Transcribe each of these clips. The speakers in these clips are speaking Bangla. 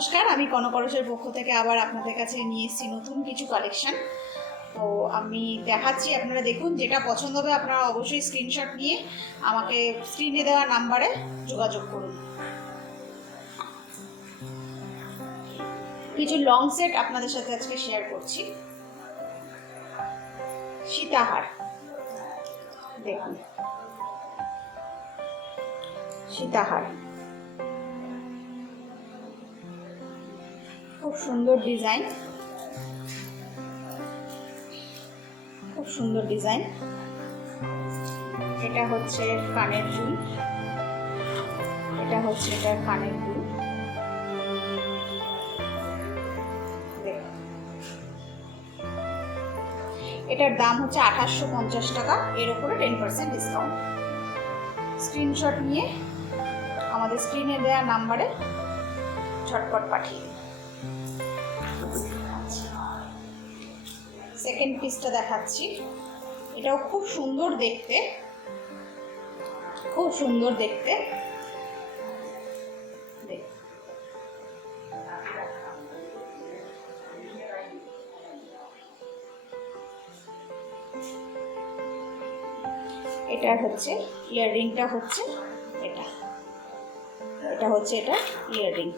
নমস্কার, আমি কনকরসের পক্ষ থেকে আবার আপনাদের কাছে নিয়ে এসেছি নতুন কিছু কালেকশন। তো আমি দেখাচ্ছি, আপনারা দেখুন, যেটা পছন্দ হবে আপনারা অবশ্যই স্ক্রিনশট নিয়ে আমাকে স্ক্রিনে দেওয়া নাম্বারে যোগাযোগ করুন। কিছু লং সেট আপনাদের সাথে আজকে শেয়ার করছি। সীতাহার দেখুন, সীতাহার খুব সুন্দর ডিজাইন, খুব সুন্দর ডিজাইন। এটা হচ্ছে কানের দুল, এটা হচ্ছে এটার কানের দুল। এটার দাম হচ্ছে 2850 টাকা, এর উপরে 10% ডিসকাউন্ট। স্ক্রিনশট নিয়ে আমাদের স্ক্রিনে দেওয়া নাম্বারে ঝটপট পাঠিয়ে দিন। সেকেন্ড পিসটা দেখাচ্ছি, এটাও খুব সুন্দর দেখতে, খুব সুন্দর দেখতে। এটা হচ্ছে ইয়াররিংটা, হচ্ছে এটা, এটা হচ্ছে এটা ইয়াররিং।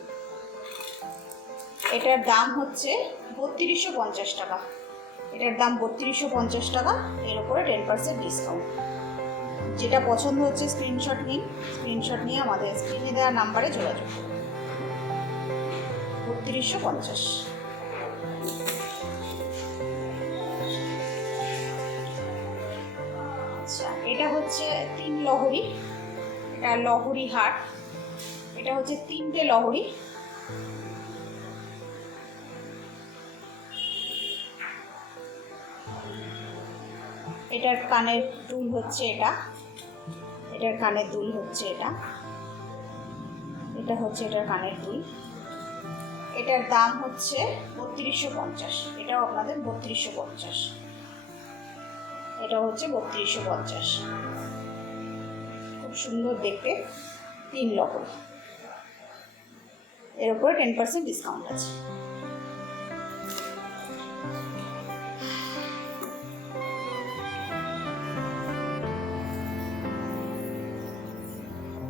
এটার দাম হচ্ছে 3250 টাকা, এটার দাম 3250 টাকা, এর উপরে 10% ডিসকাউন্ট। যেটা পছন্দ হচ্ছে স্ক্রিনশট নিন, স্ক্রিনশট নিয়ে আমাদের স্ক্রিনে দেওয়া নাম্বারে যোগাযোগ করুন। 3250। আচ্ছা, এটা হচ্ছে 3 লহরি, এটা লহরি হার, এটা হচ্ছে 3টে লহরি। এটার কানের দুল হচ্ছে এটা, এটার কানের দুল হচ্ছে এটা, এটা হচ্ছে এটার কানের দুল। এটার দাম হচ্ছে 3250, এটাও আপনাদের 3250, এটা হচ্ছে 3250। খুব সুন্দর দেখতে, 3 লহরি, এর উপরে 10% ডিসকাউন্ট আছে।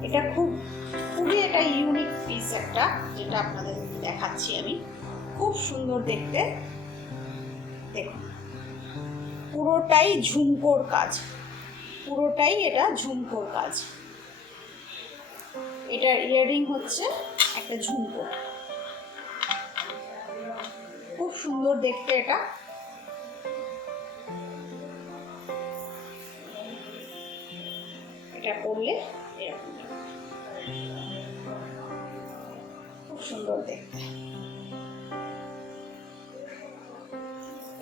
এটা খুবই এটা ইউনিক পিস একটা, যেটা আপনাদের দেখাচ্ছি আমি। খুব সুন্দর দেখতে, দেখুন পুরোটাই ঝুমকোর কাজ, পুরোটাই এটা ঝুমকোর কাজ। এটার ইয়াররিং হচ্ছে একটা ঝুমকো, খুব সুন্দর দেখতে। এটা এটা পরলে এরকম খুব সুন্দর দেখতে।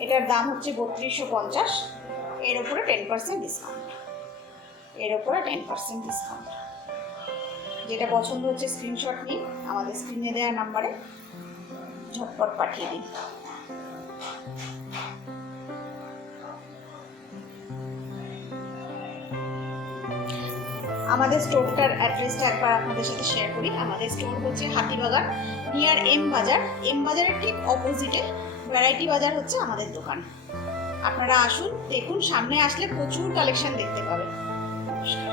এটার দাম হচ্ছে 3250, এর উপরে 10% ডিসকাউন্ট, এর উপরে 10% ডিসকাউন্ট। যেটা পছন্দ হচ্ছে স্ক্রিনশট নিন, আমাদের স্ক্রিনে দেওয়া নাম্বারে ঝটপট পাঠিয়ে দিন। আমাদের স্টোরটার অ্যাড্রেসটা একবার আপনাদের সাথে শেয়ার করি। আমাদের স্টোর হচ্ছে হাতিবাগান, নিয়ার এম বাজার। এম বাজারের ঠিক অপোজিটে ভ্যারাইটি বাজার হচ্ছে আমাদের দোকান। আপনারা আসুন, দেখুন, সামনে আসলে প্রচুর কালেকশন দেখতে পাবেন। নমস্কার।